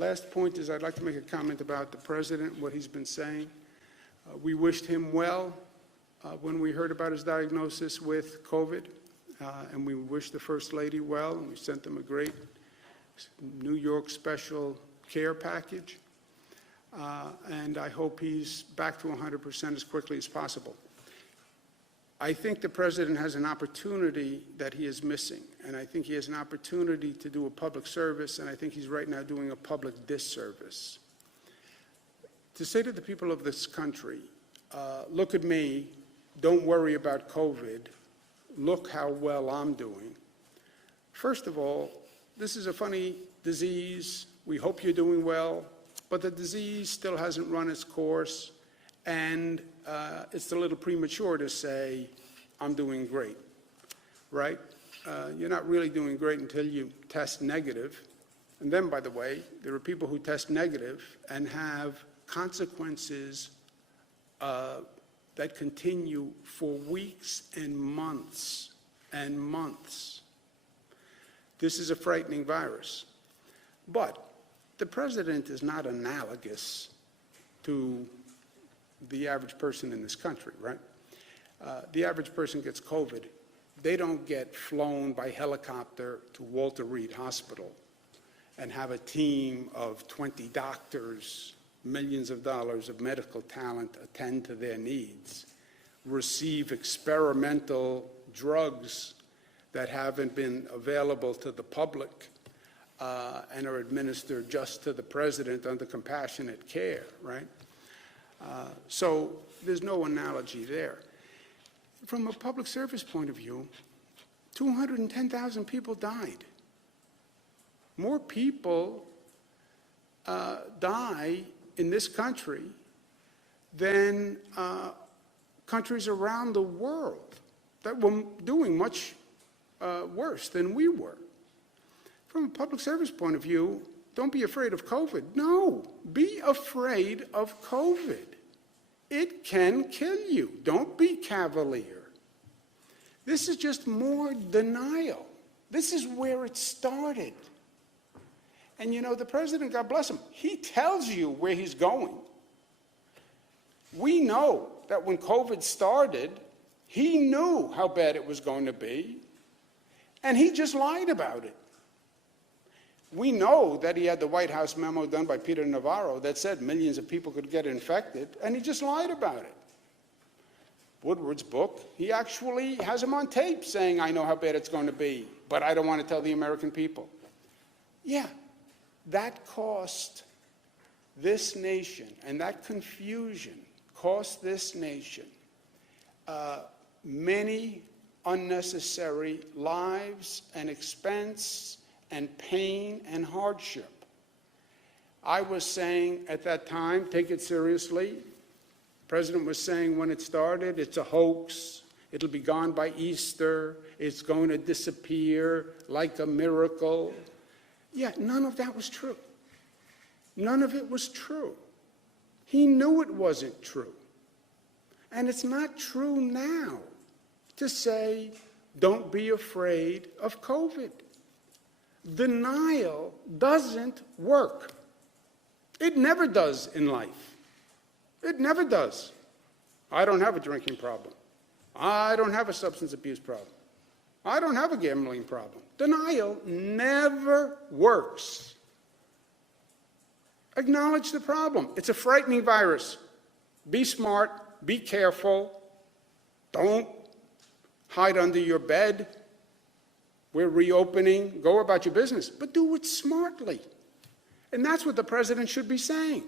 Last point is I'd like to make a comment about the president, what he's been saying. We wished him well when we heard about his diagnosis with COVID, and we wished the First Lady well, and we sent them a great New York special care package. And I hope he's back to 100% as quickly as possible. I think the president has an opportunity that he is missing, and I think he has an opportunity to do a public service, and I think he's right now doing a public disservice. To say to the people of this country, look at me, don't worry about COVID, look how well I'm doing. First of all, this is a funny disease. We hope you're doing well, but the disease still hasn't run its course, and it's a little premature to say, I'm doing great, right? You're not really doing great until you test negative. And then, by the way, there are people who test negative and have consequences that continue for weeks and months and months. This is a frightening virus. But the president is not analogous to the average person in this country, right? The average person gets COVID. They don't get flown by helicopter to Walter Reed Hospital and have a team of 20 doctors, millions of dollars of medical talent attend to their needs, receive experimental drugs that haven't been available to the public and are administered just to the president under compassionate care, right? So there's no analogy there. From a public service point of view, 210,000 people died. More people die in this country than countries around the world that were doing much worse than we were. From a public service point of view, don't be afraid of COVID. No, be afraid of COVID. It can kill you. Don't be cavalier. This is just more denial. This is where it started. And you know, the president, God bless him, he tells you where he's going. We know that when COVID started, he knew how bad it was going to be, and he just lied about it. We know that he had the White House memo done by Peter Navarro that said millions of people could get infected, and he just lied about it. Woodward's book, he actually has him on tape saying, I know how bad it's going to be, but I don't want to tell the American people. Yeah, that cost this nation, and that confusion cost this nation many unnecessary lives and expense and pain and hardship. I was saying at that time, take it seriously. The president was saying when it started, it's a hoax. It'll be gone by Easter. It's going to disappear like a miracle. Yeah, none of that was true. None of it was true. He knew it wasn't true. And it's not true now to say, don't be afraid of COVID. Denial doesn't work. It never does in life. It never does. I don't have a drinking problem. I don't have a substance abuse problem. I don't have a gambling problem. Denial never works. Acknowledge the problem. It's a frightening virus. Be smart. Be careful. Don't hide under your bed. We're reopening. Go about your business, but do it smartly. And that's what the president should be saying.